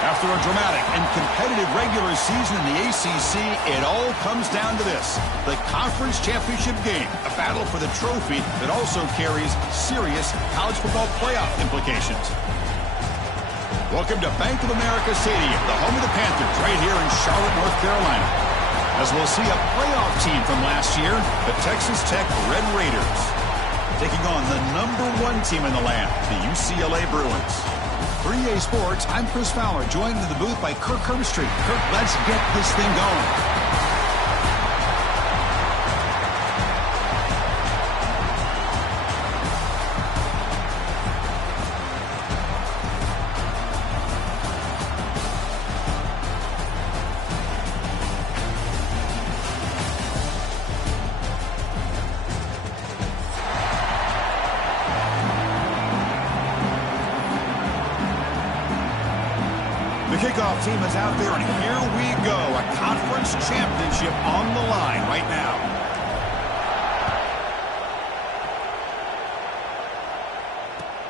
After a dramatic and competitive regular season in the ACC, it all comes down to this: the conference championship game, a battle for the trophy that also carries serious college football playoff implications. Welcome to Bank of America Stadium, the home of the Panthers, right here in Charlotte, North Carolina, as we'll see a playoff team from last year, the Texas Tech Red Raiders, taking on the #1 team in the land, the UCLA Bruins. 3A Sports, I'm Chris Fowler, joined in the booth by Kirk Herbstreit. Kirk, let's get this thing going. Kickoff team is out there, and here we go. A conference championship on the line right now.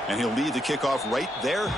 And he'll lead the kickoff right there.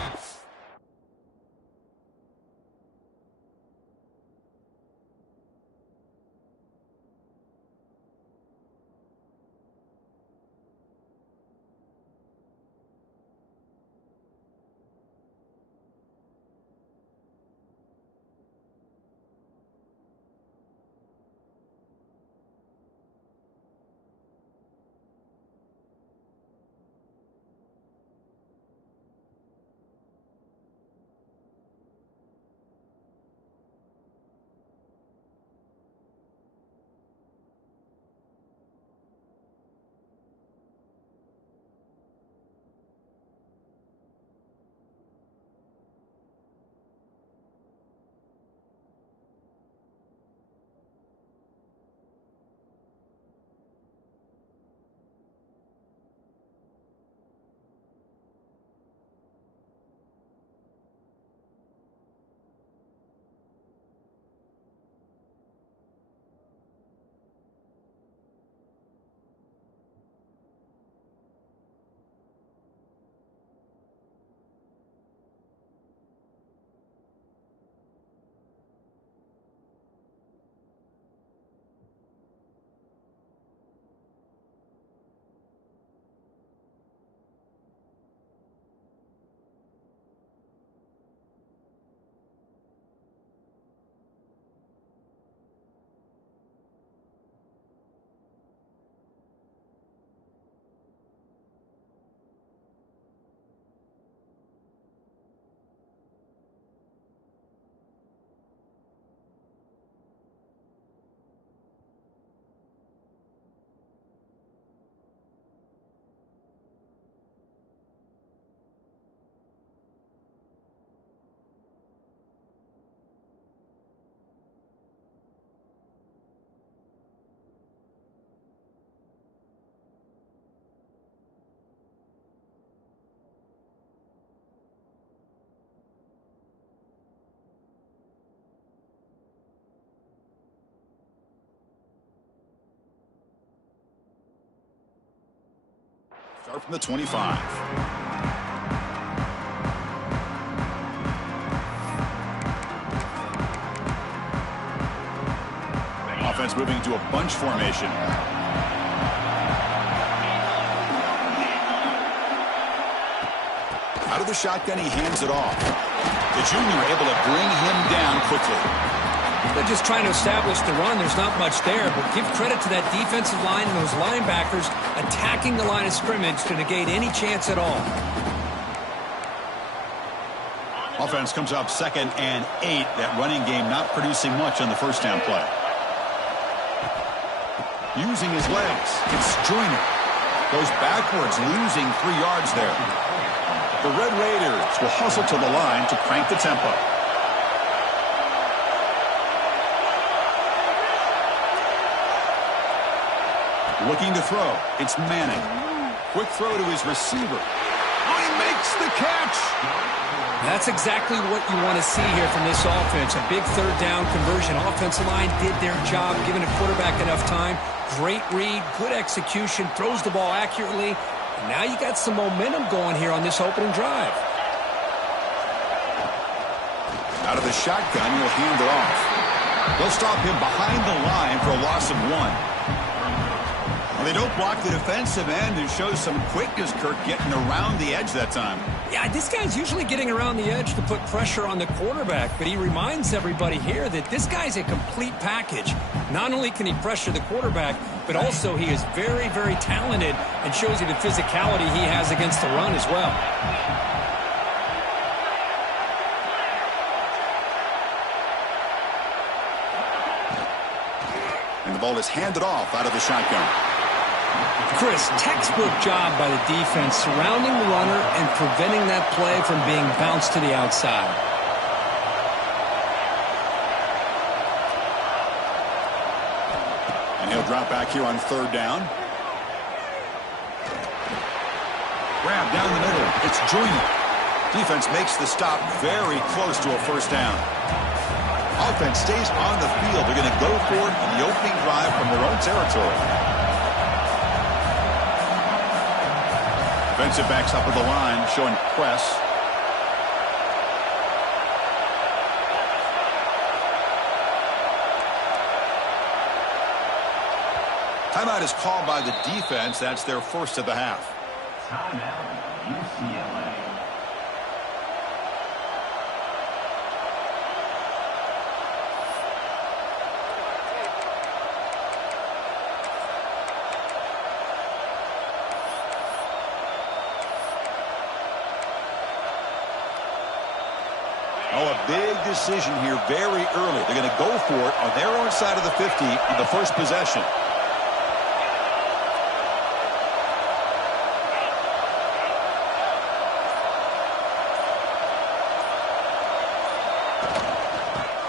Start from the 25. Offense moving into a bunch formation. Out of the shotgun, he hands it off. The junior able to bring him down quickly. They're just trying to establish the run. There's not much there, but give credit to that defensive line and those linebackers attacking the line of scrimmage to negate any chance at all. Offense comes up 2nd and 8. That running game not producing much on the first down play. Using his legs, it's Joyner. Goes backwards, losing 3 yards there. The Red Raiders will hustle to the line to crank the tempo. Looking to throw. It's Manning. Quick throw to his receiver. Oh, he makes the catch. That's exactly what you want to see here from this offense. A big third down conversion. Offensive line did their job, giving the quarterback enough time. Great read, good execution, throws the ball accurately. And now you got some momentum going here on this opening drive. Out of the shotgun, he'll hand it off. They'll stop him behind the line for a loss of 1. Well, they don't block the defensive end and show some quickness, Kirk, getting around the edge that time. Yeah, this guy's usually getting around the edge to put pressure on the quarterback, but he reminds everybody here that this guy's a complete package. Not only can he pressure the quarterback, but also he is very, very talented and shows you the physicality he has against the run as well. And the ball is handed off out of the shotgun. Chris, textbook job by the defense surrounding the runner and preventing that play from being bounced to the outside. And he'll drop back here on third down. Grab down the middle. It's Joyner. Defense makes the stop very close to a first down. Offense stays on the field. They're going to go for it on the opening drive from their own territory. Defensive backs up at the line, showing press. Timeout is called by the defense. That's their first of the half. Timeout, UCLA. Oh, a big decision here very early. They're going to go for it on their own side of the 50 on the first possession.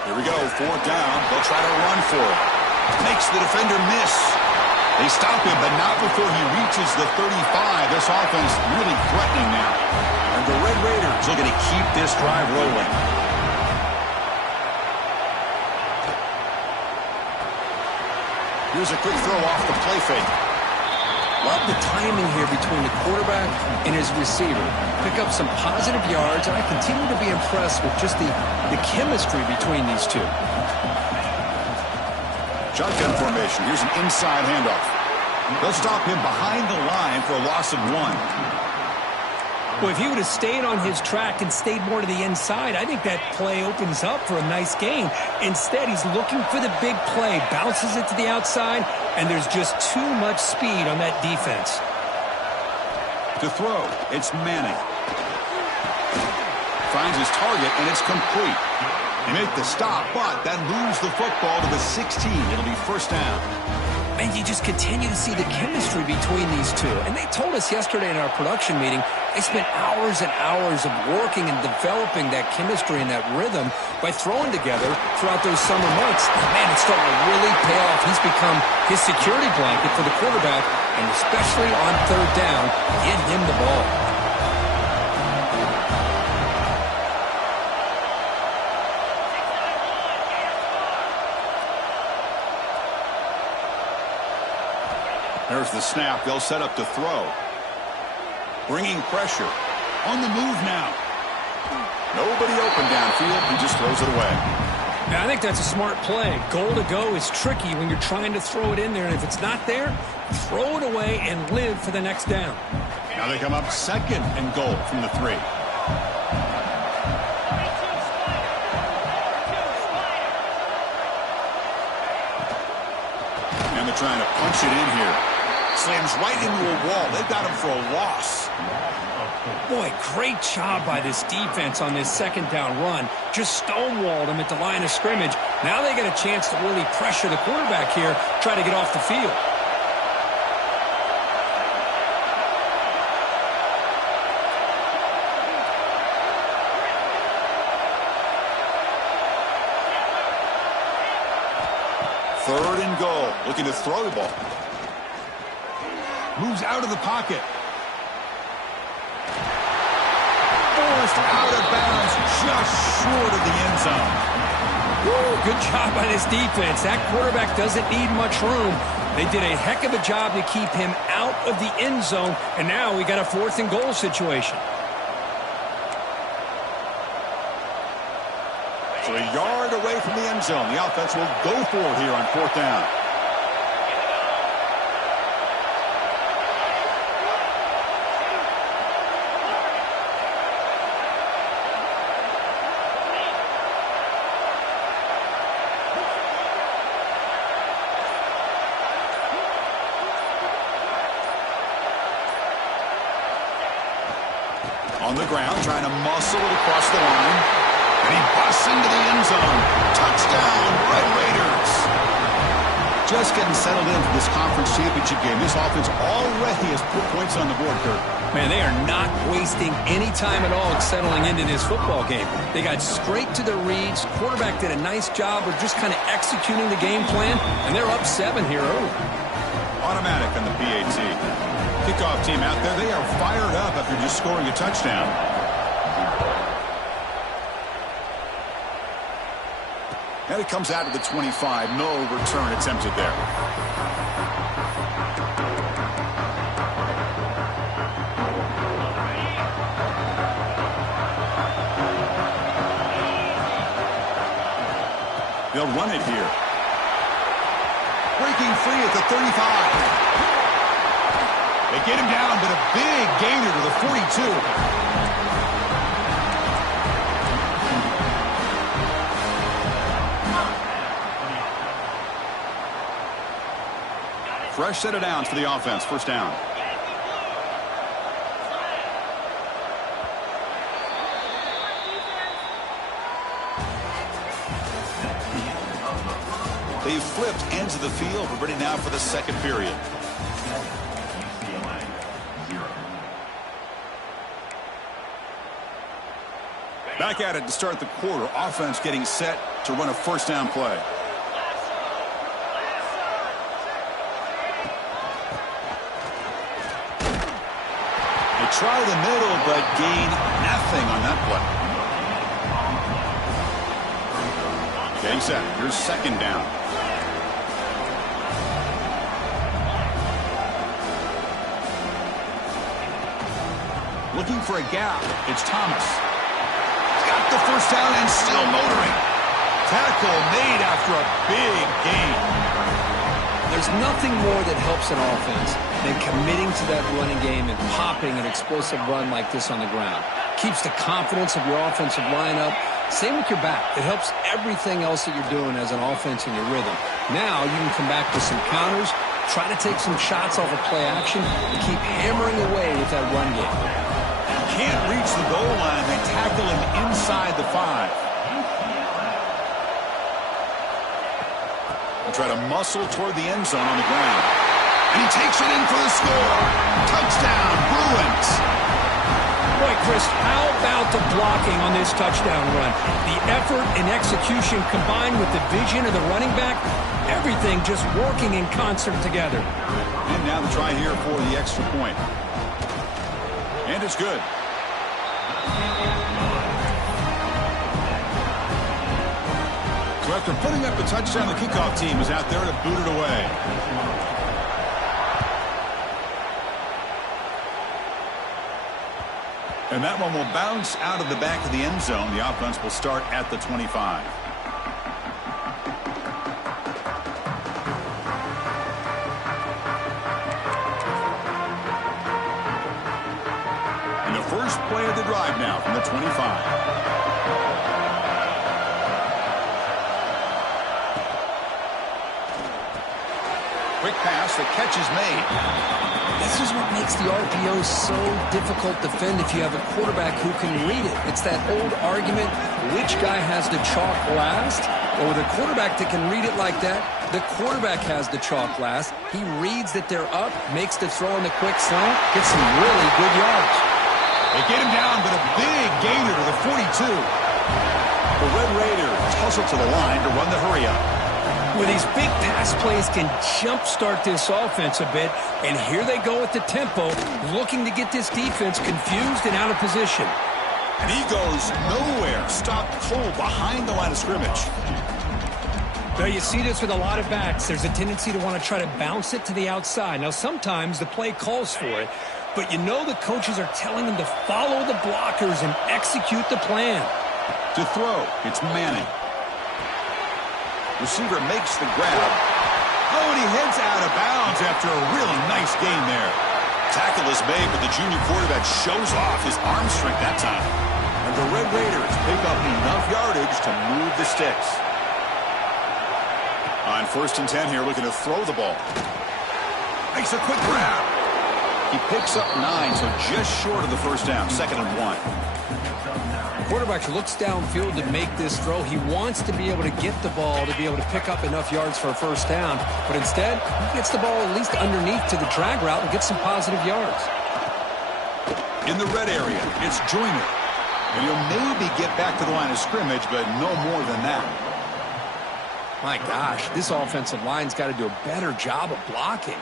Here we go, fourth down. They'll try to run for it. Makes the defender miss. They stop him, but not before he reaches the 35. This offense really threatening now. And the Red Raiders looking to keep this drive rolling. Here's a quick throw off the play fake. Love the timing here between the quarterback and his receiver. Pick up some positive yards, and I continue to be impressed with just the chemistry between these two. Shotgun formation. Here's an inside handoff. They'll stop him behind the line for a loss of 1. Well, if he would have stayed on his track and stayed more to the inside, I think that play opens up for a nice gain. Instead, he's looking for the big play, bounces it to the outside, and there's just too much speed on that defense. To throw, it's Manning. Finds his target, and it's complete. They make the stop, but that moves the football to the 16. It'll be first down. And you just continue to see the chemistry between these two. And they told us yesterday in our production meeting, they spent hours and hours of working and developing that chemistry and that rhythm by throwing together throughout those summer months. And man, it's starting to really pay off. He's become his security blanket for the quarterback, and especially on third down, get him the ball. There's the snap. They'll set up to throw. Bringing pressure. On the move now. Nobody open downfield. He just throws it away. Now, I think that's a smart play. Goal to go is tricky when you're trying to throw it in there. And if it's not there, throw it away and live for the next down. Now they come up second and goal from the 3. And they're trying to punch it in here. Slams right into a wall. They've got him for a loss. Boy, great job by this defense on this second down run. Just stonewalled him at the line of scrimmage. Now they get a chance to really pressure the quarterback here, try to get off the field. Third and goal. Looking to throw the ball. Moves out of the pocket. Forced out of bounds, just short of the end zone. Woo, good job by this defense. That quarterback doesn't need much room. They did a heck of a job to keep him out of the end zone, and now we got a 4th and goal situation. So a yard away from the end zone. The offense will go for it here on 4th down. On the ground, trying to muscle it across the line. And he busts into the end zone. Touchdown, Red Raiders. Just getting settled in for this conference championship game. This offense already has put points on the board, Kurt. Man, they are not wasting any time at all settling into this football game. They got straight to their reads. Quarterback did a nice job of just kind of executing the game plan, and they're up 7 here early. Automatic on the PAT. Kickoff team out there, they are fired up after just scoring a touchdown. And it comes out to the 25. No return attempted there. They'll run it here. Breaking free at the 35. They get him down, but a big gainer to the 42. Fresh set of downs for the offense. 1st down. They've flipped ends of the field. We're ready now for the 2nd period. Back at it to start the quarter. Offense getting set to run a 1st down play. They try the middle, but gain nothing on that play. Getting set. Here's 2nd down. Looking for a gap. It's Thomas. Got the 1st down and still motoring. Tackle made after a big gain. There's nothing more that helps an offense than committing to that running game and popping an explosive run like this on the ground. Keeps the confidence of your offensive lineup. Same with your back. It helps everything else that you're doing as an offense in your rhythm. Now you can come back with some counters, try to take some shots off of play action, and keep hammering away with that run game. Can't reach the goal line. They tackle him inside the 5. They'll try to muscle toward the end zone on the ground. And he takes it in for the score. Touchdown, Bruins. Boy, Chris, how about the blocking on this touchdown run? The effort and execution combined with the vision of the running back, everything just working in concert together. And now the try here for the extra point. And it's good. So after putting up a touchdown, the kickoff team is out there to boot it away. And that one will bounce out of the back of the end zone. The offense will start at the 25. And the first play of the drive now from the 25. Quick pass, the catch is made. This is what makes the RPO so difficult to defend if you have a quarterback who can read it. It's that old argument, which guy has the chalk last? Or with a quarterback that can read it like that, the quarterback has the chalk last. He reads that they're up, makes the throw in the quick slant, gets some really good yards. They get him down, but a big gainer to the 42. The Red Raiders tussle to the line to run the hurry up. Well, these big pass plays can jumpstart this offense a bit, and here they go at the tempo, looking to get this defense confused and out of position. And he goes nowhere. Stopped cold behind the line of scrimmage. Now, you see this with a lot of backs. There's a tendency to want to try to bounce it to the outside. Now, sometimes the play calls for it, but you know the coaches are telling them to follow the blockers and execute the plan. To throw, it's Manning. Receiver makes the grab. Oh, and he heads out of bounds after a really nice gain there. Tackle is made, but the junior quarterback shows off his arm strength that time. And the Red Raiders pick up enough yardage to move the sticks. On 1st and 10 here, looking to throw the ball. Makes a quick grab. He picks up 9, so just short of the first down. 2nd and 1. Quarterback looks downfield to make this throw. He wants to be able to get the ball to be able to pick up enough yards for a first down. But instead, he gets the ball at least underneath to the drag route and gets some positive yards. In the red area, it's Joyner. And he'll maybe get back to the line of scrimmage, but no more than that. My gosh, this offensive line's got to do a better job of blocking.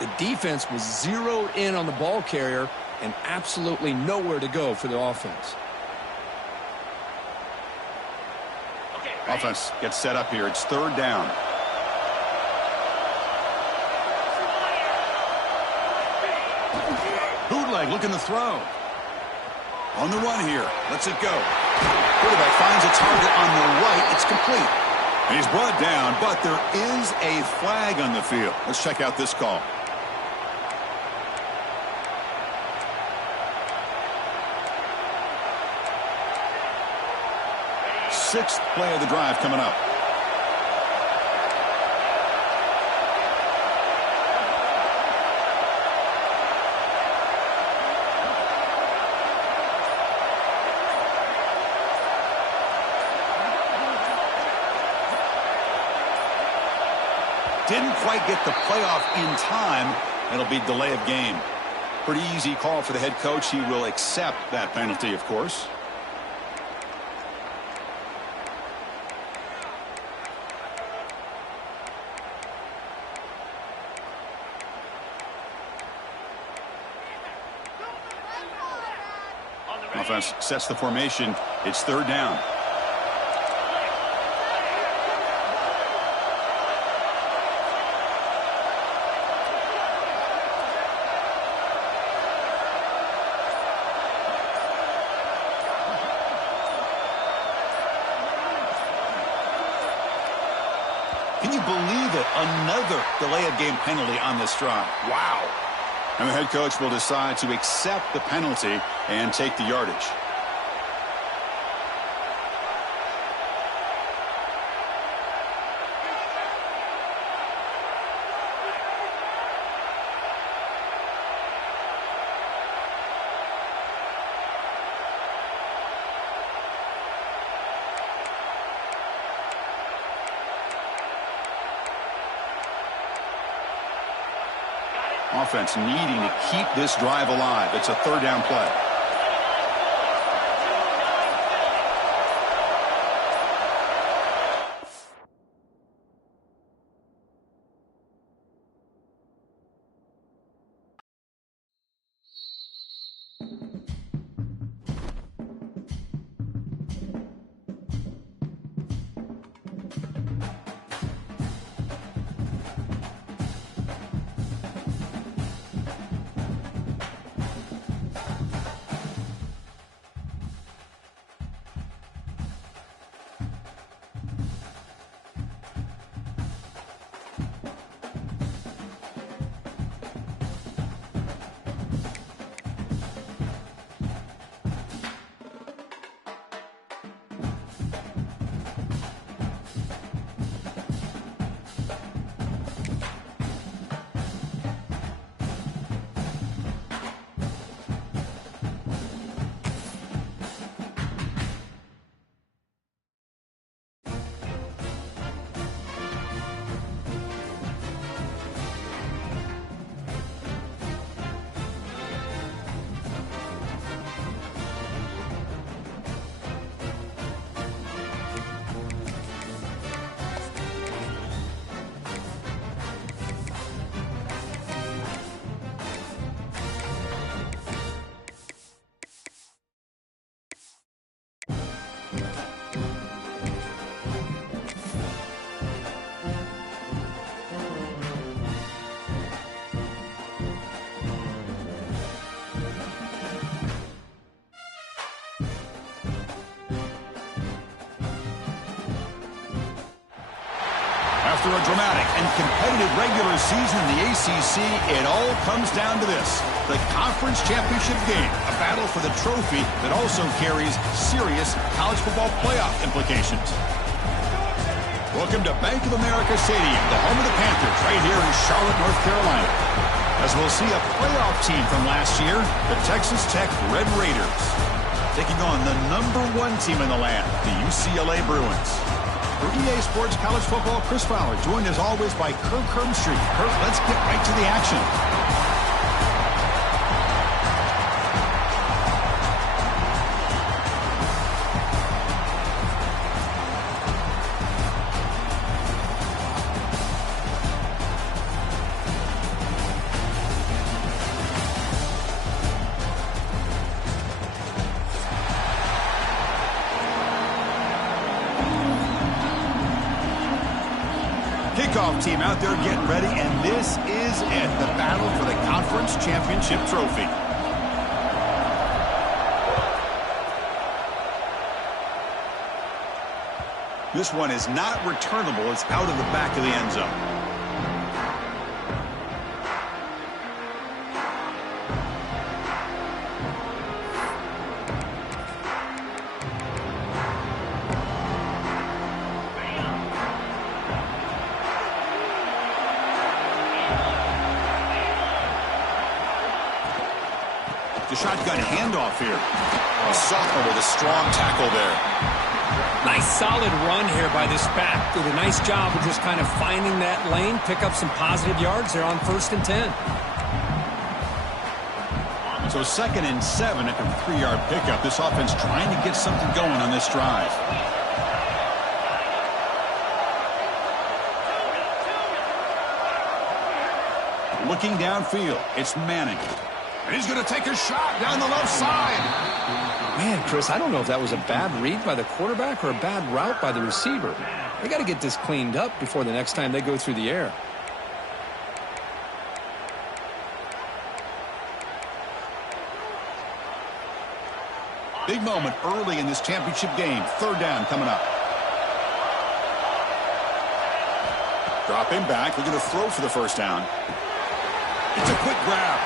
The defense was zeroed in on the ball carrier and absolutely nowhere to go for the offense. Offense gets set up here. It's 3rd down. Bootleg looking to throw. On the run here. Lets it go. Quarterback finds a target on the right. It's complete. And he's brought down, but there is a flag on the field. Let's check out this call. Sixth play of the drive coming up. Didn't quite get the playoff in time. It'll be delay of game. Pretty easy call for the head coach. He will accept that penalty, of course. Offense sets the formation. It's 3rd down. Can you believe it? Another delay of game penalty on this drive. Wow. And the head coach will decide to accept the penalty and take the yardage. Offense needing to keep this drive alive. It's a 3rd down play. After a dramatic and competitive regular season in the ACC, it all comes down to this: the conference championship game, a battle for the trophy that also carries serious college football playoff implications. Welcome to Bank of America Stadium, the home of the Panthers, right here in Charlotte, North Carolina. As we'll see a playoff team from last year, the Texas Tech Red Raiders, taking on the #1 team in the land, the UCLA Bruins. For EA Sports College Football, Chris Fowler, joined as always by Kirk Herbstreit. Kirk, let's get right to the action. Kickoff team out there getting ready, and this is it, the battle for the conference championship trophy. This one is not returnable. It's out of the back of the end zone. The shotgun handoff here. A sophomore with a strong tackle there. Nice solid run here by this back. Did a nice job of just kind of finding that lane, pick up some positive yards there on 1st and 10. So 2nd and 7 at the 3-yard pickup. This offense trying to get something going on this drive. Looking downfield, it's Manning. And he's going to take a shot down the left side. Man, Chris, I don't know if that was a bad read by the quarterback or a bad route by the receiver. They got to get this cleaned up before the next time they go through the air. Big moment early in this championship game. 3rd down coming up. Dropping back. We're going to throw for the 1st down. It's a quick grab.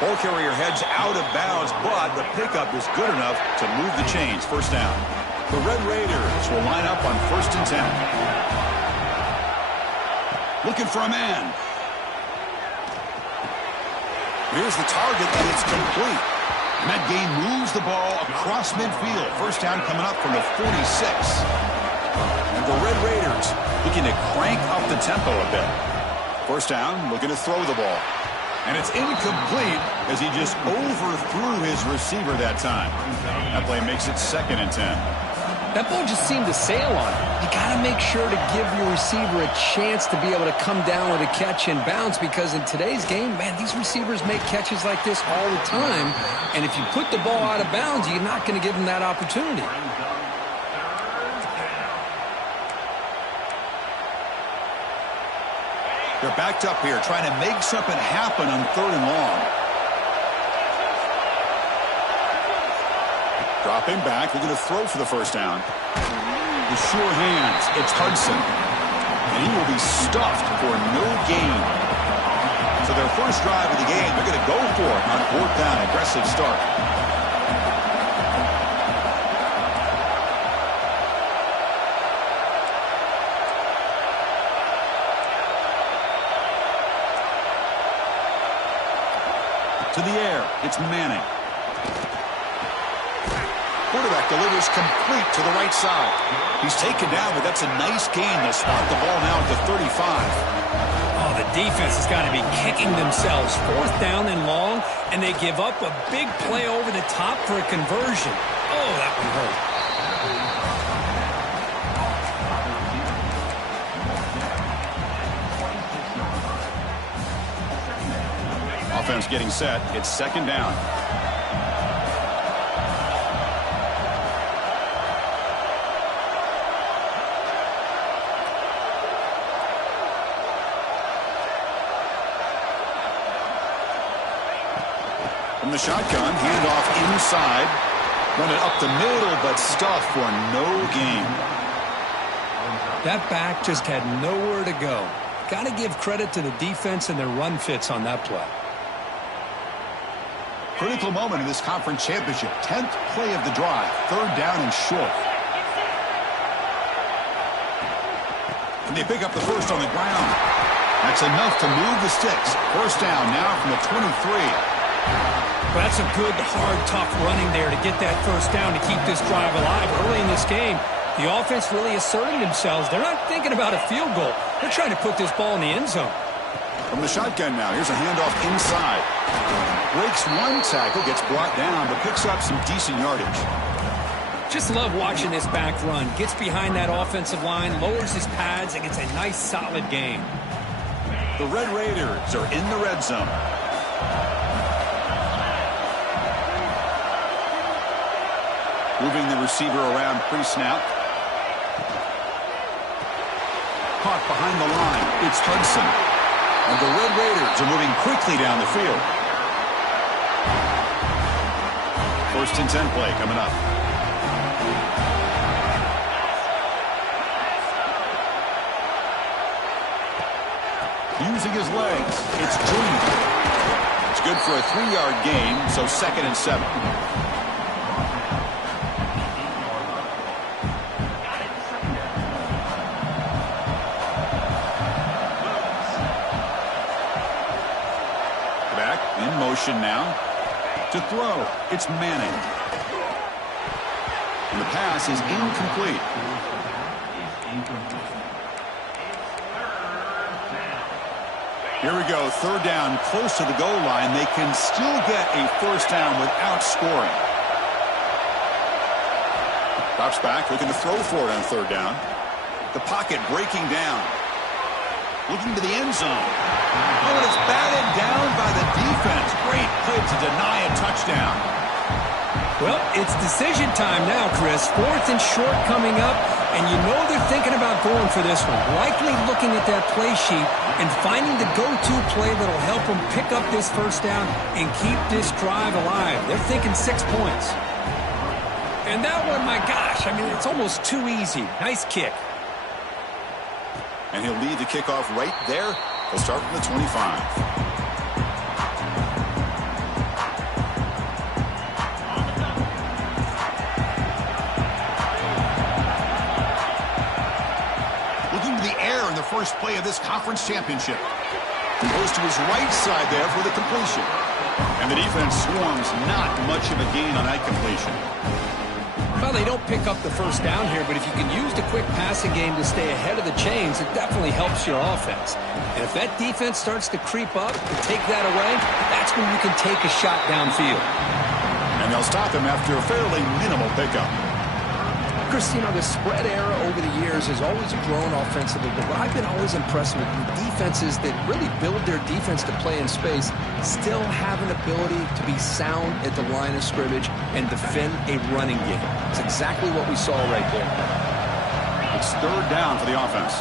Ball carrier heads out of bounds, but the pickup is good enough to move the chains. 1st down. The Red Raiders will line up on 1st and 10. Looking for a man. Here's the target, and it's complete. And that game moves the ball across midfield. 1st down coming up from the 46. And the Red Raiders looking to crank up the tempo a bit. 1st down, looking to throw the ball. And it's incomplete as he just overthrew his receiver that time. That play makes it 2nd and 10. That ball just seemed to sail on him. You got to make sure to give your receiver a chance to be able to come down with a catch and bounce, because in today's game, man, these receivers make catches like this all the time. And if you put the ball out of bounds, you're not going to give them that opportunity. They're backed up here, trying to make something happen on 3rd and long. Dropping back, they're going to throw for the 1st down. The sure hands, it's Hudson. And he will be stuffed for no gain. So their first drive of the game, they're going to go for it on 4th down. Aggressive start. To the air, it's Manning. Quarterback delivers complete to the right side. He's taken down, but that's a nice gain. They'll spot the ball now at the 35. Oh, the defense has got to be kicking themselves. 4th down and long, and they give up a big play over the top for a conversion. Oh, that one hurt. Offense getting set. It's 2nd down. From the shotgun, handed off inside. Run it up the middle, but stuffed for no gain. That back just had nowhere to go. Got to give credit to the defense and their run fits on that play. Critical moment in this conference championship. 10th play of the drive. 3rd down and short. And they pick up the first on the ground. That's enough to move the sticks. First down now from the 23. Well, that's a good, hard, tough running there to get that first down to keep this drive alive early in this game. The offense really asserting themselves. They're not thinking about a field goal. They're trying to put this ball in the end zone. From the shotgun now, here's a handoff inside. Breaks one tackle, gets brought down, but picks up some decent yardage. Just love watching this back run. Gets behind that offensive line, lowers his pads, and gets a nice, solid gain. The Red Raiders are in the red zone. Moving the receiver around pre-snap. Caught behind the line. It's Hudson. And the Red Raiders are moving quickly down the field. 1st and 10 play coming up. Using his legs. It's Junior. It's good for a 3-yard gain, so 2nd and 7. In motion now to throw. It's Manning. And the pass is incomplete. Here we go. 3rd down, close to the goal line. They can still get a first down without scoring. Drops back, looking to throw for it on 3rd down. The pocket breaking down. Looking to the end zone. Oh, and it's batted down by the defense. Great play to deny a touchdown. Well, it's decision time now, Chris. 4th and short coming up, and you know they're thinking about going for this one. Likely looking at that play sheet and finding the go-to play that'll help them pick up this first down and keep this drive alive. They're thinking 6 points. And that one, my gosh, I mean, it's almost too easy. Nice kick. And he'll lead the kickoff right there. He'll start from the 25. Looking to the air in the first play of this conference championship. Goes to his right side there for the completion. And the defense swarms, not much of a gain on that completion. Well, they don't pick up the first down here, but if you can use the quick passing game to stay ahead of the chains, it definitely helps your offense. And if that defense starts to creep up and take that away, that's when you can take a shot downfield. And they'll stop him after a fairly minimal pickup. Chris, you know, the spread era over the years has always grown offensively, but what I've been always impressed with the defenses that really build their defense to play in space still have an ability to be sound at the line of scrimmage and defend a running game. It's exactly what we saw right there. It's 3rd down for the offense.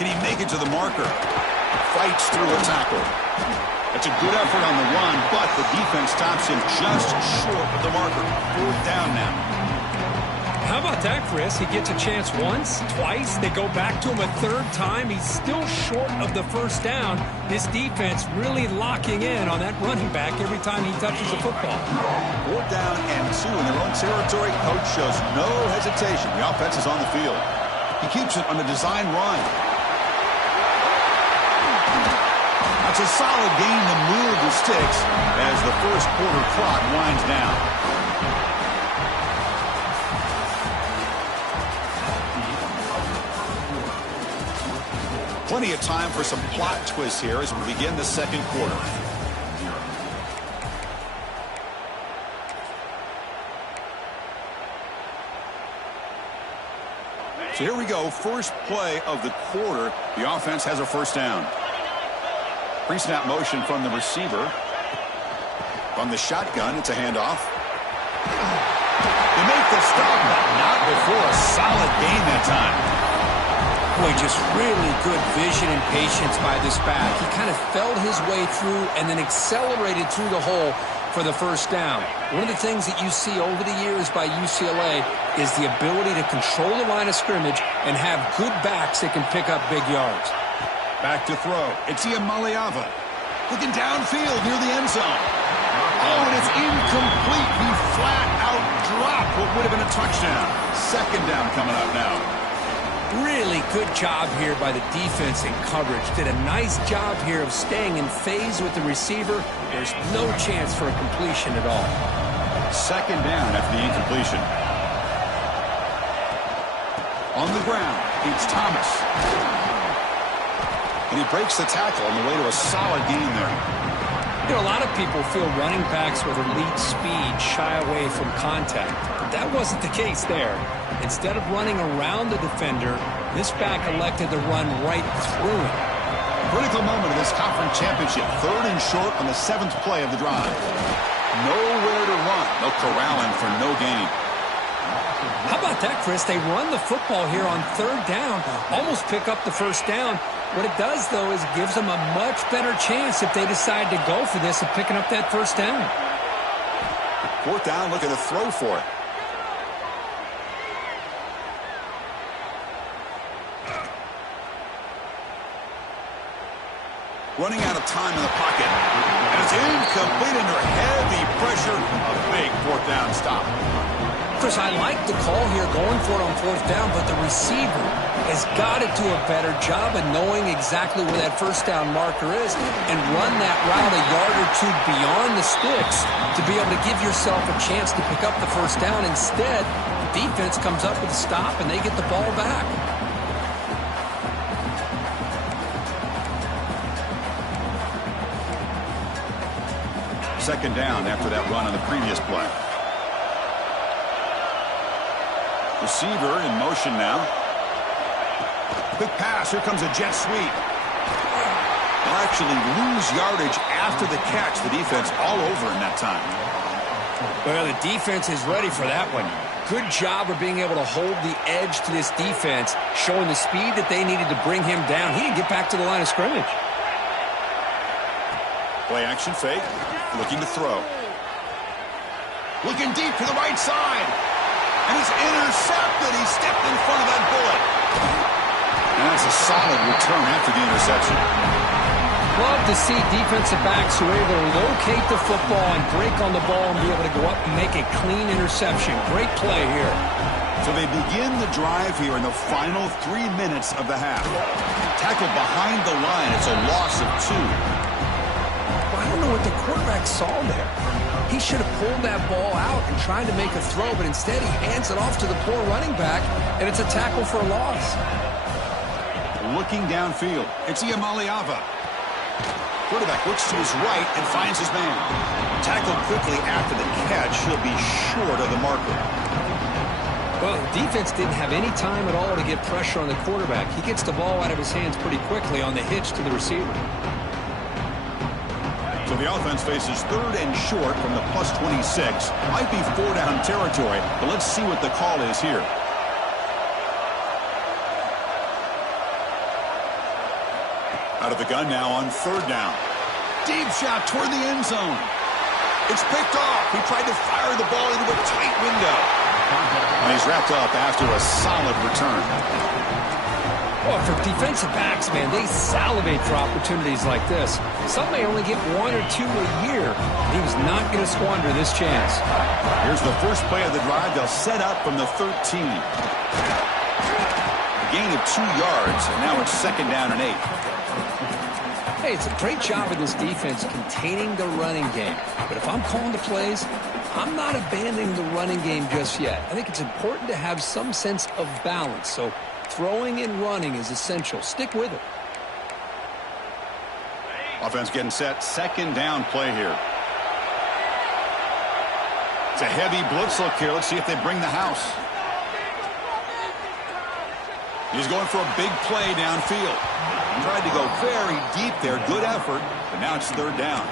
Can he make it to the marker? Fights through a tackle. That's a good effort on the run, but the defense stops him just short of the marker. 4th down now. How about that, Chris? He gets a chance once, twice. They go back to him a 3rd time. He's still short of the first down. This defense really locking in on that running back every time he touches the football. 4th down and 2 in their own territory. Coach shows no hesitation. The offense is on the field. He keeps it on a design run. That's a solid gain to move the sticks as the first quarter clock winds down. Plenty of time for some plot twists here as we begin the 2nd quarter. So here we go. First play of the quarter. The offense has a first down. Pre-snap motion from the receiver. From the shotgun, it's a handoff. They make the stop, but not before a solid gain that time. Boy, just really good vision and patience by this back. He kind of felt his way through and then accelerated through the hole for the first down. One of the things that you see over the years by UCLA is the ability to control the line of scrimmage and have good backs that can pick up big yards. Back to throw. It's Ncaa. Looking downfield near the end zone. Oh, and it's incomplete. He flat out dropped what would have been a touchdown. Second down coming up now. Really good job here by the defense in coverage. Did a nice job here of staying in phase with the receiver. There's no chance for a completion at all. Second down after the incompletion. On the ground, it's Thomas. And he breaks the tackle on the way to a solid gain there. You know, a lot of people feel running backs with elite speed shy away from contact. But that wasn't the case there. Instead of running around the defender, this back elected to run right through him. Critical moment of this conference championship. 3rd and short on the 7th play of the drive. Nowhere to run. No corralling for no gain. How about that, Chris? They run the football here on 3rd down, almost pick up the first down. What it does, though, is it gives them a much better chance if they decide to go for this of picking up that first down. 4th down, looking to throw for it. Running out of time in the pocket. And it's incomplete under heavy pressure. A big 4th down stop. Chris, I like the call here going for it on 4th down, but the receiver has got to do a better job of knowing exactly where that first down marker is and run that route a yard or two beyond the sticks to be able to give yourself a chance to pick up the first down. Instead, the defense comes up with a stop and they get the ball back. Second down after that run on the previous play. Receiver in motion now. Quick pass. Here comes a jet sweep. They'll actually lose yardage after the catch. The defense all over in that time. Well, the defense is ready for that one. Good job of being able to hold the edge to this defense, showing the speed that they needed to bring him down. He didn't get back to the line of scrimmage. Play action fake. Looking to throw. Looking deep to the right side. And he's intercepted. He stepped in front of that bullet. And that's a solid return after the interception. Love to see defensive backs who are able to locate the football and break on the ball and be able to go up and make a clean interception. Great play here. So they begin the drive here in the final 3 minutes of the half. Tackled behind the line. It's a loss of 2. I don't know what the quarterback saw there. He should have pulled that ball out and tried to make a throw, but instead he hands it off to the poor running back, and it's a tackle for a loss. Looking downfield, it's Ncaa. Quarterback looks to his right and finds his man. Tackled quickly after the catch. He'll be short of the marker. Well, the defense didn't have any time at all to get pressure on the quarterback. He gets the ball out of his hands pretty quickly on the hitch to the receiver. So the offense faces 3rd and short from the plus 26. Might be 4-down territory, but let's see what the call is here. Out of the gun now on 3rd down. Deep shot toward the end zone. It's picked off. He tried to fire the ball into a tight window. And he's wrapped up after a solid return. Well, for defensive backs, man, they salivate for opportunities like this. Some may only get 1 or 2 a year. He was not going to squander this chance. Here's the first play of the drive. They'll set up from the 13. A gain of 2 yards, and now it's 2nd down and 8. Hey, it's a great job of this defense containing the running game. But if I'm calling the plays, I'm not abandoning the running game just yet. I think it's important to have some sense of balance. So throwing and running is essential. Stick with it. Offense getting set. 2nd down play here. It's a heavy blitz look here. Let's see if they bring the house. He's going for a big play downfield. Tried to go very deep there. Good effort. But now it's 3rd down.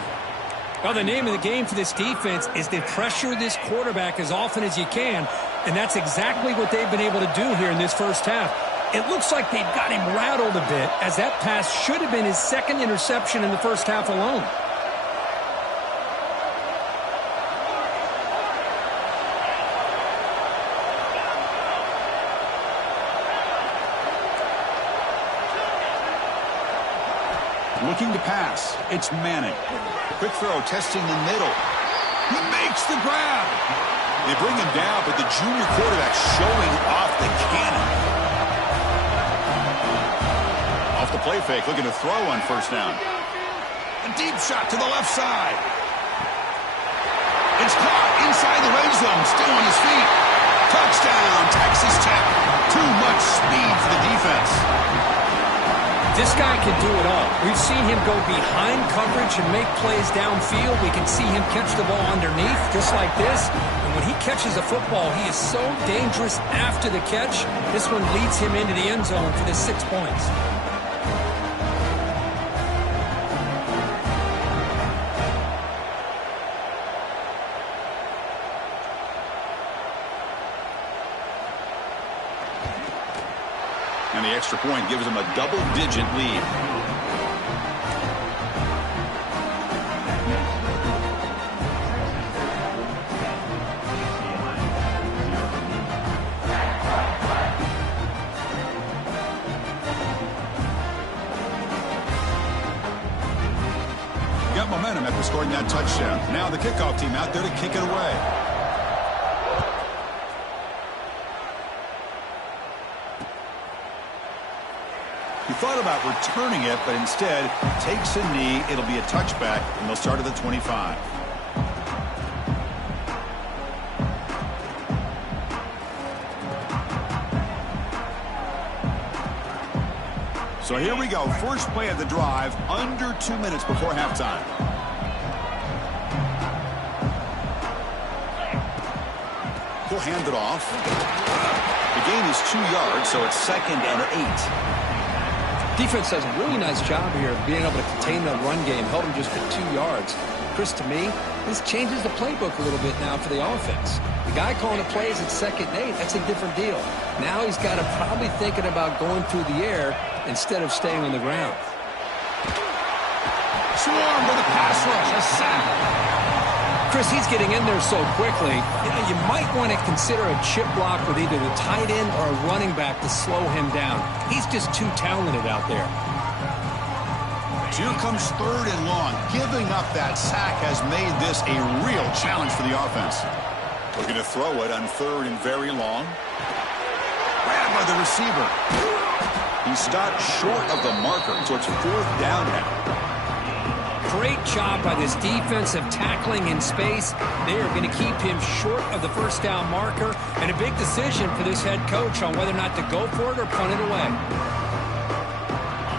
Well, the name of the game for this defense is to pressure this quarterback as often as you can. And that's exactly what they've been able to do here in this first half. It looks like they've got him rattled a bit, as that pass should have been his 2nd interception in the first half alone. Looking to pass. It's Manning. Quick throw, testing the middle. He makes the grab. They bring him down, but the junior quarterback showing off the cannon. Off the play fake, looking to throw on first down. A deep shot to the left side. It's caught inside the red zone, still on his feet. Touchdown, Texas Tech. Too much speed for the defense. This guy can do it all. We've seen him go behind coverage and make plays downfield. We can see him catch the ball underneath, just like this. And when he catches a football, he is so dangerous after the catch. This one leads him into the end zone for the 6 points. And the extra point gives them a double-digit lead. Got momentum after scoring that touchdown. Now the kickoff team out there to kick it away. He thought about returning it, but instead takes a knee. It'll be a touchback, and they'll start at the 25. So here we go. First play of the drive, under 2 minutes before halftime. He'll hand it off. The gain is 2 yards, so it's 2nd and 8. Defense does a really nice job here of being able to contain the run game, held him just at 2 yards. Chris, to me, this changes the playbook a little bit now for the offense. The guy calling the plays at 2nd and 8, that's a different deal. Now he's got to probably thinking about going through the air instead of staying on the ground. Swarm with a pass rush, a sack. Chris, he's getting in there so quickly. You know, you might want to consider a chip block with either the tight end or a running back to slow him down. He's just too talented out there. Here comes 3rd and long. Giving up that sack has made this a real challenge for the offense. Looking to throw it on 3rd and very long. Grabbed by the receiver. He stopped short of the marker, so it's 4th down now. Great job by this defensive tackling in space. They are going to keep him short of the first down marker, and a big decision for this head coach on whether or not to go for it or punt it away.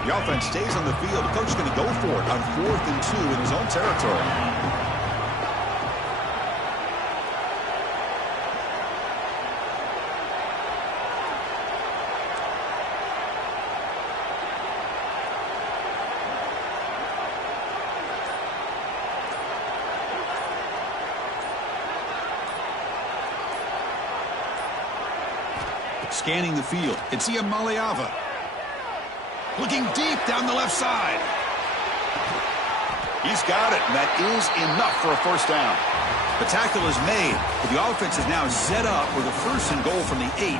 The offense stays on the field. The coach is going to go for it on 4th and 2 in his own territory. Scanning the field, it's Maliava. Looking deep down the left side. He's got it, and that is enough for a first down. The tackle is made, but the offense is now set up with a 1st and goal from the 8.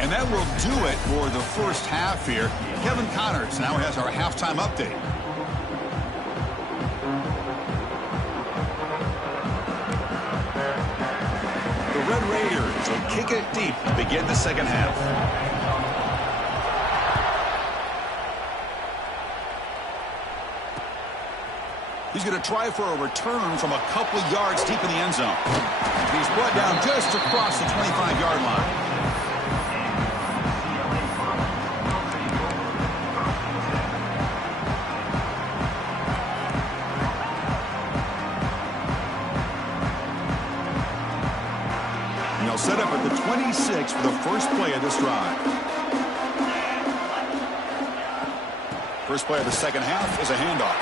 And that will do it for the first half here. Kevin Connors now has our halftime update. Red Raiders will kick it deep to begin the second half. He's going to try for a return from a couple yards deep in the end zone. He's brought down just across the 25-yard line. Set up at the 26 for the first play of this drive. First play of the second half is a handoff.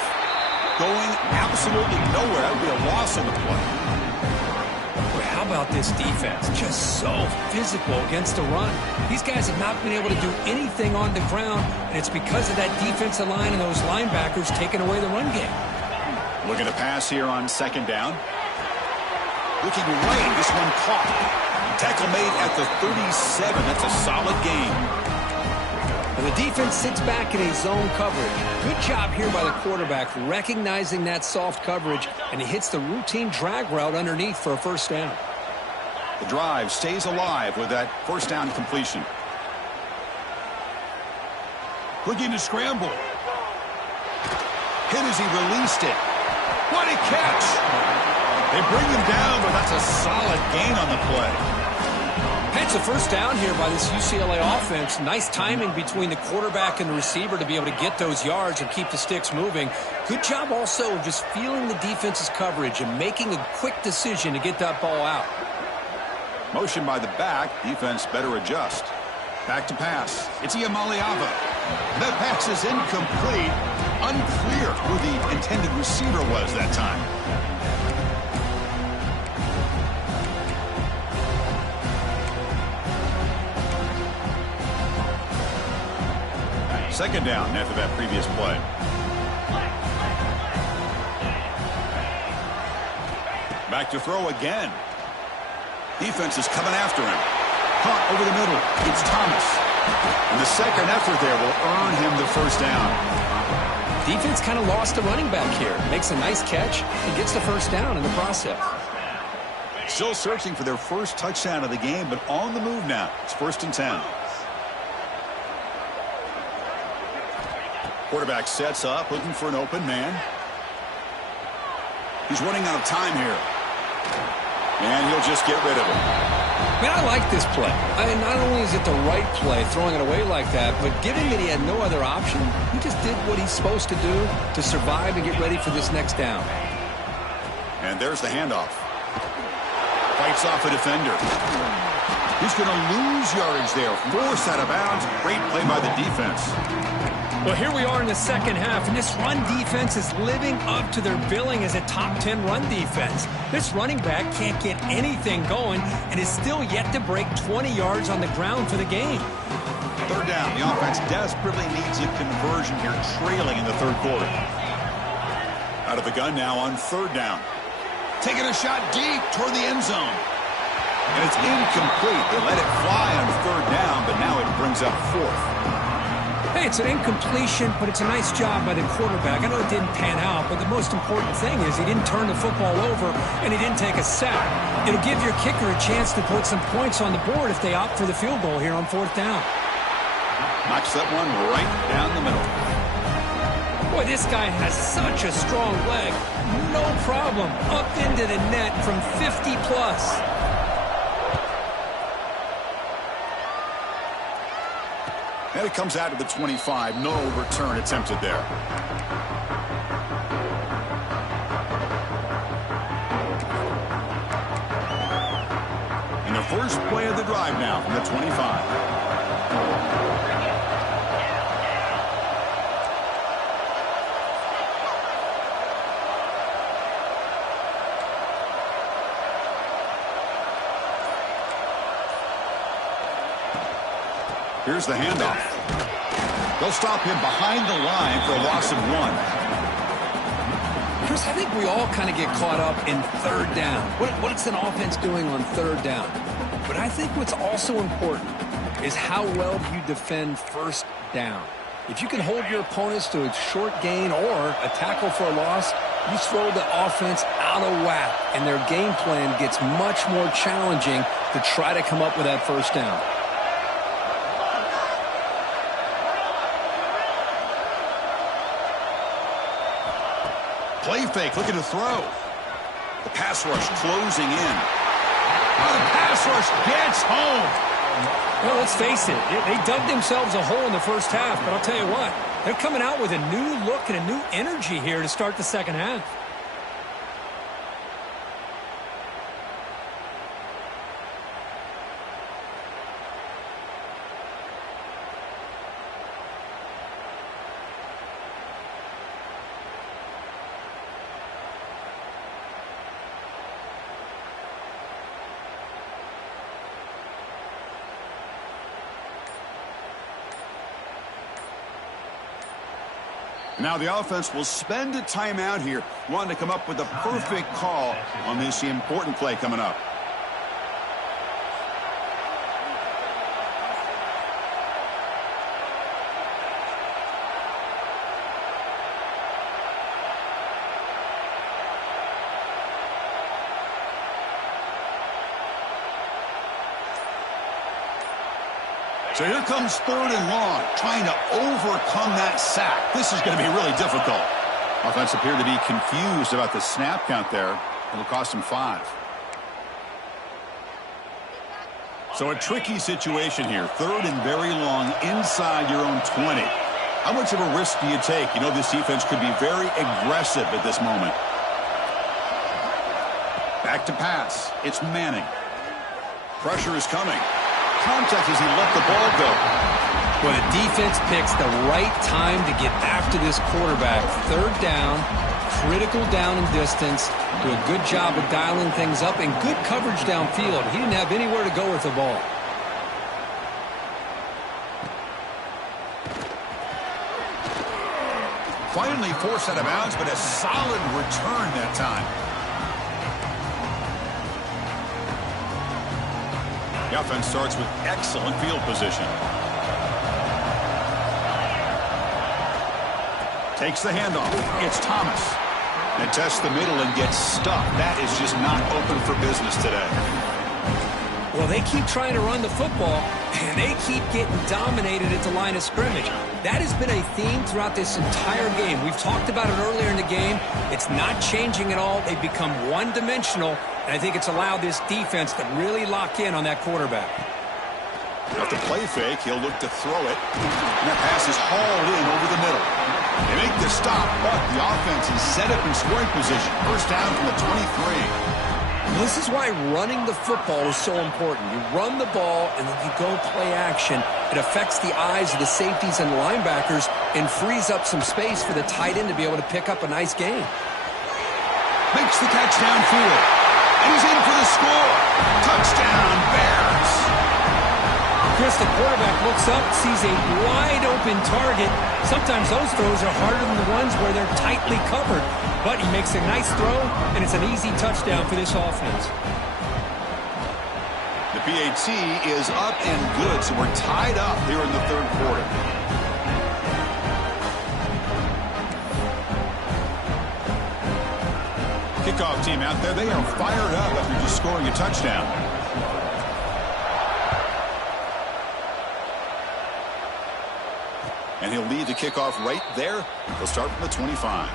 Going absolutely nowhere. That would be a loss on the play. Boy, how about this defense? Just so physical against the run. These guys have not been able to do anything on the ground, and it's because of that defensive line and those linebackers taking away the run game. Looking to pass here on 2nd down. Looking right, this one caught. Tackle made at the 37. That's a solid gain. And The defense sits back in a zone coverage. Good job here by the quarterback recognizing that soft coverage, and he hits the routine drag route underneath for a first down. The drive stays alive with that first down completion. Looking to scramble. Hit as he released it. What a catch! They bring him down, but that's a solid gain on the play. It's a first down here by this UCLA offense. Nice timing between the quarterback and the receiver to be able to get those yards and keep the sticks moving. Good job also of just feeling the defense's coverage and making a quick decision to get that ball out. Motion by the back. Defense better adjust. Back to pass. It's Iamaleava. That pass is incomplete. Unclear who the intended receiver was that time. Second down after that previous play. Back to throw again. Defense is coming after him. Caught over the middle. It's Thomas. And the second effort there will earn him the first down. Defense kind of lost the running back here. Makes a nice catch and gets the first down in the process. Still searching for their first touchdown of the game, but on the move now. It's 1st and 10. Quarterback sets up, looking for an open man. He's running out of time here. And he'll just get rid of it. Man, I like this play. Not only is it the right play, throwing it away like that, but given that he had no other option, he just did what he's supposed to do to survive and get ready for this next down. And there's the handoff. Fights off a defender. He's going to lose yardage there. Forced out of bounds. Great play by the defense. Well, here we are in the second half, and this run defense is living up to their billing as a top 10 run defense. This running back can't get anything going and is still yet to break 20 yards on the ground for the game. Third down. The offense desperately needs a conversion here, trailing in the third quarter. Out of the gun now on third down. Taking a shot deep toward the end zone. And it's incomplete. They let it fly on third down, but now it brings up fourth. Hey, it's an incompletion, but it's a nice job by the quarterback. I know it didn't pan out, but the most important thing is he didn't turn the football over and he didn't take a sack. It'll give your kicker a chance to put some points on the board if they opt for the field goal here on fourth down. Knocks that one right down the middle. Boy, this guy has such a strong leg. No problem. Up into the net from 50 plus. And it comes out to the 25. No return attempted there. And the first play of the drive now from the 25. Here's the handoff. They'll stop him behind the line for a loss of 1. Chris, I think we all kind of get caught up in third down. What's an offense doing on third down? But I think what's also important is how well you defend first down. If you can hold your opponents to a short gain or a tackle for a loss, you throw the offense out of whack, and their game plan gets much more challenging to try to come up with that first down. Play fake, looking to throw. The pass rush closing in. Oh, the pass rush gets home. Well, let's face it, they dug themselves a hole in the first half, but I'll tell you what, they're coming out with a new look and a new energy here to start the second half. Now the offense will spend a timeout here, wanting to come up with the perfect call on this important play coming up. So here comes 3rd and long, trying to overcome that sack. This is going to be really difficult. Offense appeared to be confused about the snap count there. It'll cost them 5. So a tricky situation here. 3rd and very long inside your own 20. How much of a risk do you take? You know this defense could be very aggressive at this moment. Back to pass. It's Manning. Pressure is coming. Contact as he let the ball go. Well, the defense picks the right time to get after this quarterback. 3rd down, critical down and distance. Do a good job of dialing things up and good coverage downfield. He didn't have anywhere to go with the ball. Finally forced out of bounds, but a solid return that time. The offense starts with excellent field position. Takes the handoff. It's Thomas. And tests the middle and gets stuck. That is just not open for business today. Well, they keep trying to run the football, and they keep getting dominated at the line of scrimmage. That has been a theme throughout this entire game. We've talked about it earlier in the game. It's not changing at all. They've become one-dimensional, and I think it's allowed this defense to really lock in on that quarterback. After play fake, he'll look to throw it. And that pass is hauled in over the middle. They make the stop, but the offense is set up in scoring position. 1st down from the 23. This is why running the football is so important. You run the ball, and then you go play action. It affects the eyes of the safeties and linebackers and frees up some space for the tight end to be able to pick up a nice game. Makes the catch downfield. And he's in for the score. Touchdown, Bears. Chris, the quarterback looks up, sees a wide-open target. Sometimes those throws are harder than the ones where they're tightly covered. But he makes a nice throw, and it's an easy touchdown for this offense. The PAT is up and good, so we're tied up here in the 3rd quarter. Kickoff team out there, they are fired up after just scoring a touchdown. And he'll lead the kickoff right there. He'll start from the 25.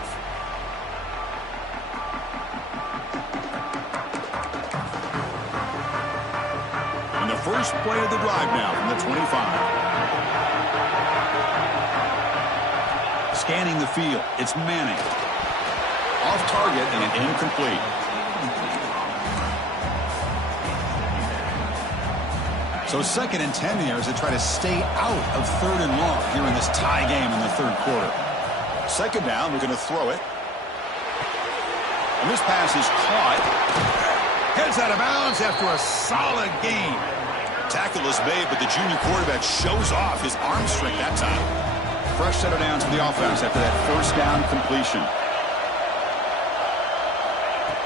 And the first play of the drive now from the 25. Scanning the field. It's Manning. Off target and incomplete. So 2nd and 10 here as they try to stay out of 3rd and long here in this tie game in the 3rd quarter. 2nd down, we're going to throw it. And this pass is caught. Heads out of bounds after a solid game. Tackle is made, but the junior quarterback shows off his arm strength that time. Fresh set of downs for the offense after that 1st down completion.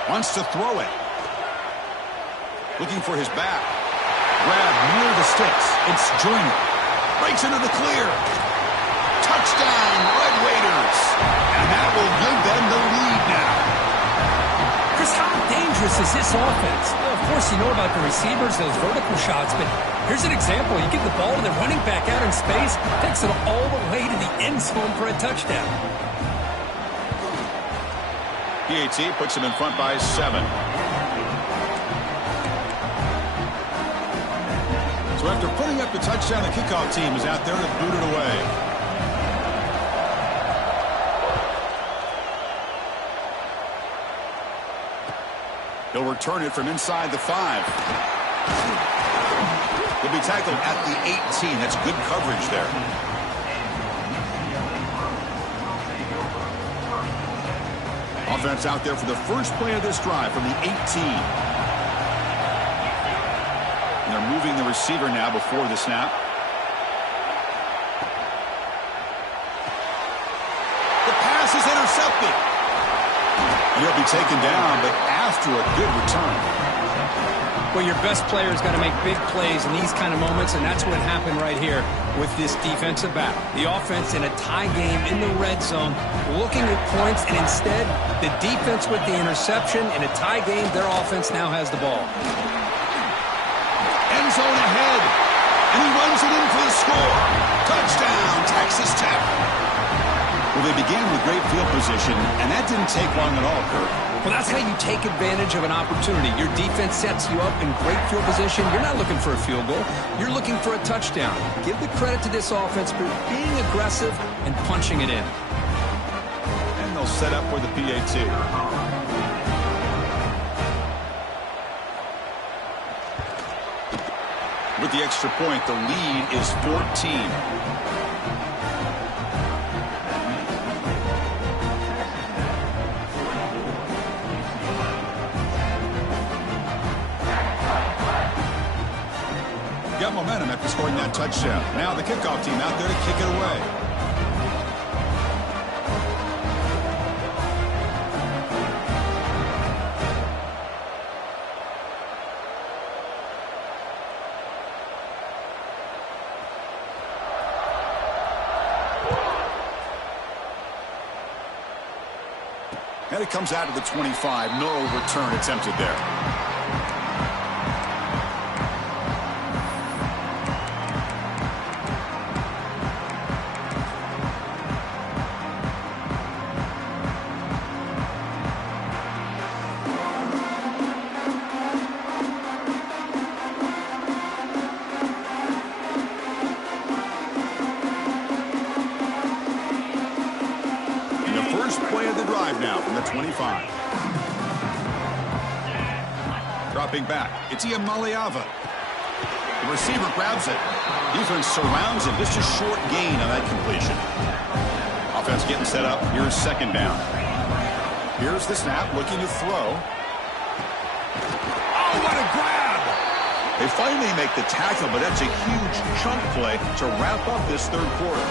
Wants to throw it. Looking for his back. Grab near the sticks. It's Joyner. Breaks into the clear. Touchdown, Red Raiders. And that will give them the lead now. Chris, how dangerous is this offense? Well, of course, you know about the receivers, those vertical shots, but here's an example. You give the ball to the running back out in space, takes it all the way to the end zone for a touchdown. PAT puts him in front by 7. So after putting up the touchdown, the kickoff team is out there to boot it away. He'll return it from inside the 5. He'll be tackled at the 18. That's good coverage there. Offense out there for the first play of this drive from the 18. They're moving the receiver now before the snap. The pass is intercepted. He'll be taken down, but after a good return. Well, your best player's got to make big plays in these kind of moments, and that's what happened right here with this defensive battle. The offense in a tie game in the red zone, looking at points, and instead, the defense with the interception. In a tie game, their offense now has the ball. End zone ahead, and he runs Drills it in for the score. Touchdown, Texas Tech. Well, they began with great field position, and that didn't take long at all, Kurt. Well, that's how you take advantage of an opportunity. Your defense sets you up in great field position. You're not looking for a field goal. You're looking for a touchdown. Give the credit to this offense for being aggressive and punching it in. And they'll set up for the PAT. With the extra point, the lead is 14. Got momentum after scoring that touchdown. Now the kickoff team out there to kick it away. And it comes out to the 25. No return attempted there. Play of the drive now from the 25. Dropping back, it's Maliava. The receiver grabs it. Defense surrounds him. Just a short gain on that completion. Offense getting set up. Here's second down. Here's the snap, looking to throw. Oh, what a grab! They finally make the tackle, but that's a huge chunk play to wrap up this third quarter.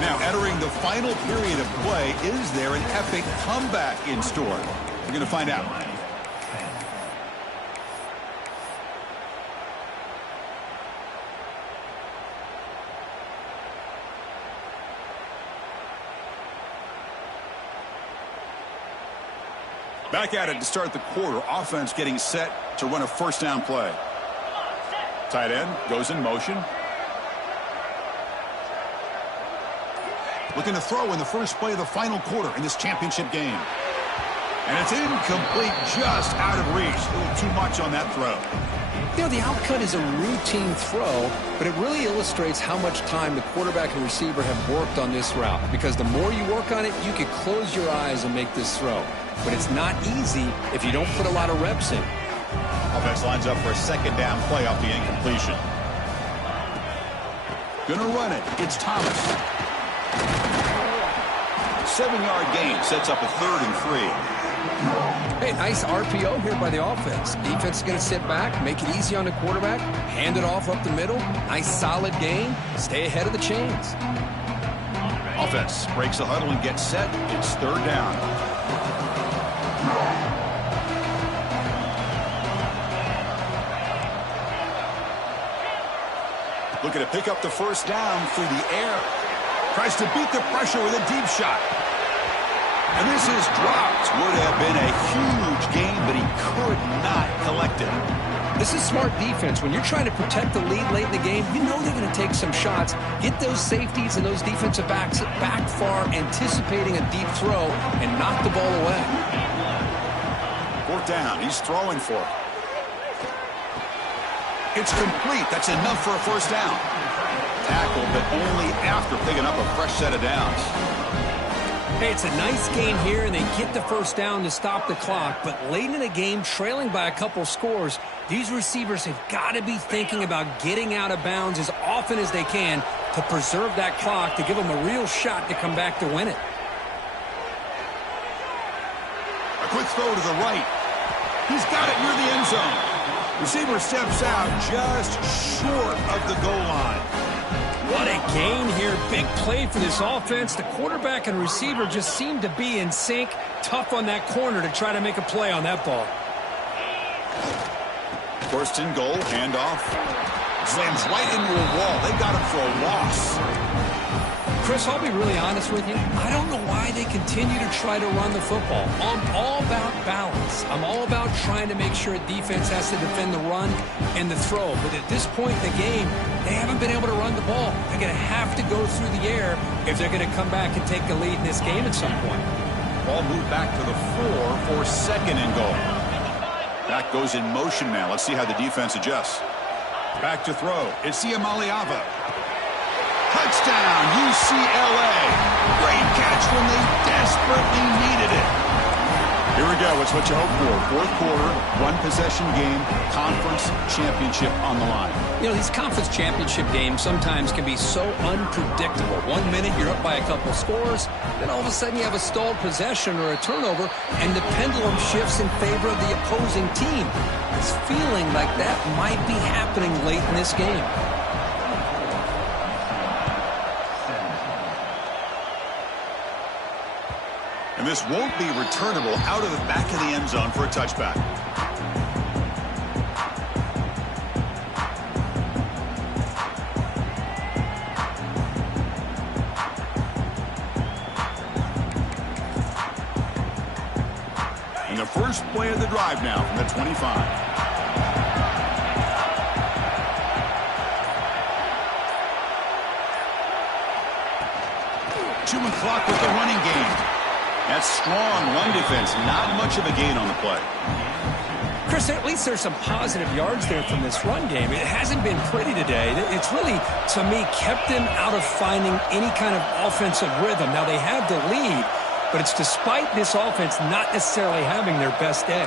Now entering the final period of play, is there an epic comeback in store? We're going to find out. Back at it to start the quarter. Offense getting set to run a first down play. Tight end goes in motion. Looking to throw in the first play of the final quarter in this championship game. And it's incomplete, just out of reach. A little too much on that throw. You know, the outcut is a routine throw, but it really illustrates how much time the quarterback and receiver have worked on this route. Because the more you work on it, you can close your eyes and make this throw. But it's not easy if you don't put a lot of reps in. Offense lines up for a second down play off the incompletion. Gonna run it. It's Thomas. 7-yard gain sets up a 3rd and 3. Hey, nice RPO here by the offense. Defense is going to sit back, make it easy on the quarterback, hand it off up the middle. Nice solid gain. Stay ahead of the chains. Offense breaks the huddle and gets set. It's 3rd down. Looking to pick up the first down through the air. Tries to beat the pressure with a deep shot. And this is dropped. Would have been a huge gain, but he could not collect it. This is smart defense. When you're trying to protect the lead late in the game, you know they're going to take some shots. Get those safeties and those defensive backs back far, anticipating a deep throw, and knock the ball away. 4th down. He's throwing for it. It's complete. That's enough for a first down. Tackle, but only after picking up a fresh set of downs. Hey, it's a nice gain here, and they get the first down to stop the clock. But late in the game, trailing by a couple scores, these receivers have got to be thinking about getting out of bounds as often as they can to preserve that clock, to give them a real shot to come back to win it. A quick throw to the right. He's got it near the end zone. Receiver steps out just short of the goal line. What a gain here. Big play for this offense. The quarterback and receiver just seem to be in sync. Tough on that corner to try to make a play on that ball. 1st and goal, handoff. Slams right into a wall. They got him for a loss. Chris, I'll be really honest with you. I don't know why they continue to try to run the football. I'm all about balance. I'm all about trying to make sure defense has to defend the run and the throw. But at this point in the game, they haven't been able to run the ball. They're going to have to go through the air if they're going to come back and take the lead in this game at some point. Ball moved back to the 4 for second and goal. That goes in motion now. Let's see how the defense adjusts. Back to throw. It's Ncaa. Touchdown, UCLA. Great catch when they desperately needed it. Here we go. It's what you hope for. Fourth quarter, one-possession game, conference championship on the line. You know, these conference championship games sometimes can be so unpredictable. 1 minute you're up by a couple scores, then all of a sudden you have a stalled possession or a turnover, and the pendulum shifts in favor of the opposing team. It's feeling like that might be happening late in this game. And this won't be returnable out of the back of the end zone for a touchback. And the first play of the drive now from the 25. Chewing clock with the running game. That's strong run defense. Not much of a gain on the play. Chris, at least there's some positive yards there from this run game. It hasn't been pretty today. It's really, to me, kept them out of finding any kind of offensive rhythm. Now, they have the lead, but it's despite this offense not necessarily having their best day.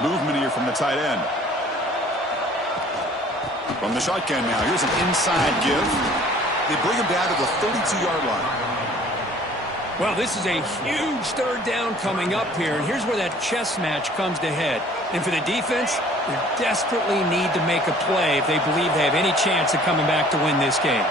Movement here from the tight end. From the shotgun now, here's an inside give. They bring him down to the 32-yard line. Well, this is a huge third down coming up here, and here's where that chess match comes to head. And for the defense, they desperately need to make a play if they believe they have any chance of coming back to win this game.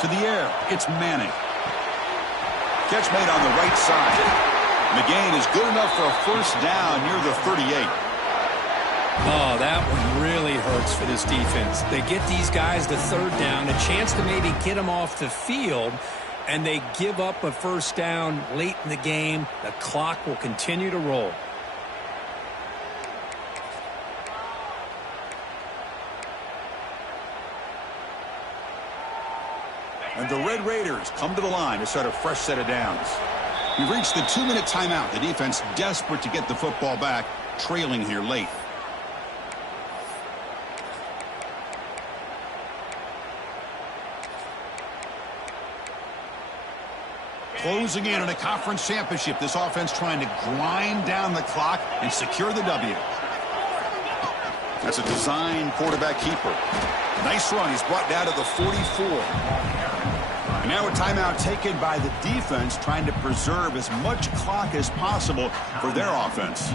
To the air, it's Manning. Catch made on the right side. And the gain is good enough for a first down near the 38. Oh, that one really hurts for this defense. They get these guys to third down, a chance to maybe get them off the field, and they give up a first down late in the game. The clock will continue to roll. And the Red Raiders come to the line to start a fresh set of downs. We've reached the 2-minute timeout. The defense desperate to get the football back, trailing here late. Closing in on a conference championship. This offense trying to grind down the clock and secure the W. That's a design quarterback keeper. Nice run. He's brought down to the 44. And now a timeout taken by the defense, trying to preserve as much clock as possible for their offense.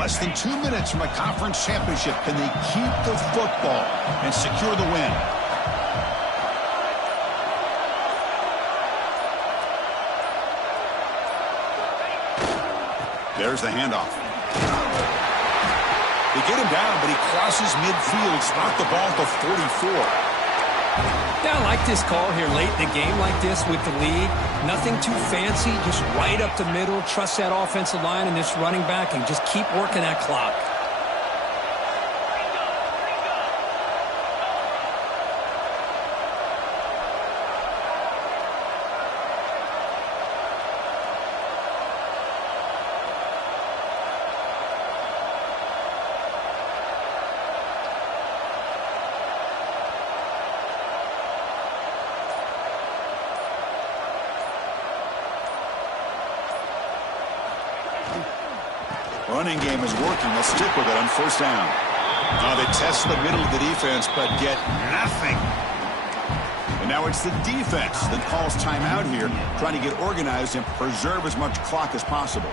Less than 2 minutes from a conference championship. Can they keep the football and secure the win? There's the handoff. They get him down, but he crosses midfield, spot the ball at the 44. Yeah, I like this call here late in the game like this with the lead. Nothing too fancy, just right up the middle. Trust that offensive line and this running back and just keep working that clock. Running game is working. They'll stick with it on first down. They test the middle of the defense, but get nothing. And now it's the defense that calls timeout here, trying to get organized and preserve as much clock as possible.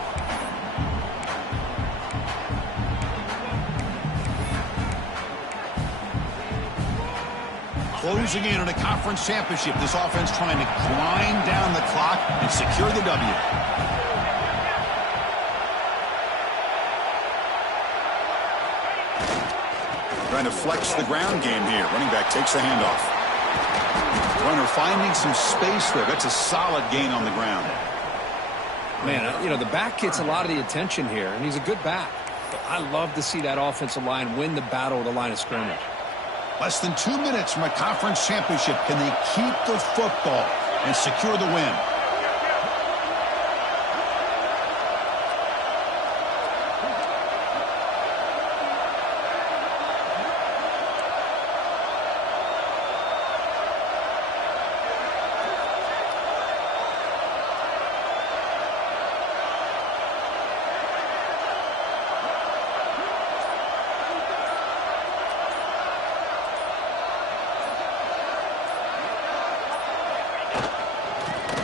Closing in on a conference championship, this offense trying to grind down the clock and secure the W. Trying to flex the ground game here. Running back takes the handoff. Runner finding some space there. That's a solid gain on the ground. Man, you know, the back gets a lot of the attention here, and he's a good back. But I love to see that offensive line win the battle at the line of scrimmage. Less than 2 minutes from a conference championship. Can they keep the football and secure the win?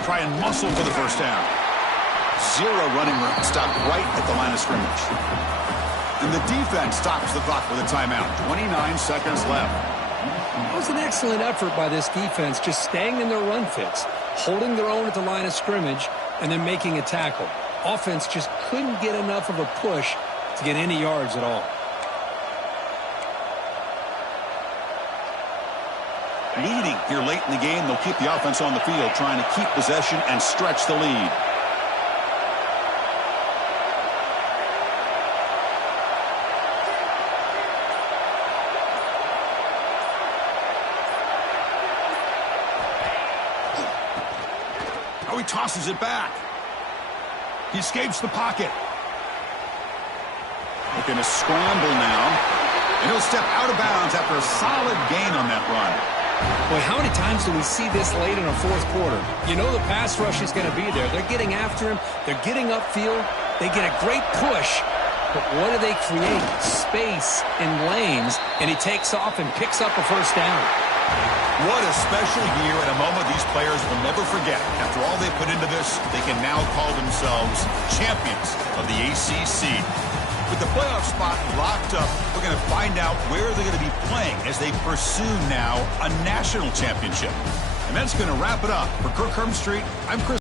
Try and muscle for the first down. Zero running room. Stopped right at the line of scrimmage. And the defense stops the clock with a timeout. 29 seconds left. That was an excellent effort by this defense, just staying in their run fits, holding their own at the line of scrimmage, and then making a tackle. Offense just couldn't get enough of a push to get any yards at all. Leading here late in the game, they'll keep the offense on the field, trying to keep possession and stretch the lead. Oh, he tosses it back. He escapes the pocket. Looking to scramble now. And he'll step out of bounds after a solid gain on that run. Boy, how many times do we see this late in a fourth quarter? You know the pass rush is going to be there. They're getting after him. They're getting upfield. They get a great push. But what do they create? Space in lanes. And he takes off and picks up a first down. What a special year and a moment these players will never forget. After all they put into this, they can now call themselves champions of the ACC. With the playoff spot locked up, we're going to find out where they're going to be playing as they pursue now a national championship. And that's going to wrap it up. For Kirk Herbstreit, I'm Chris.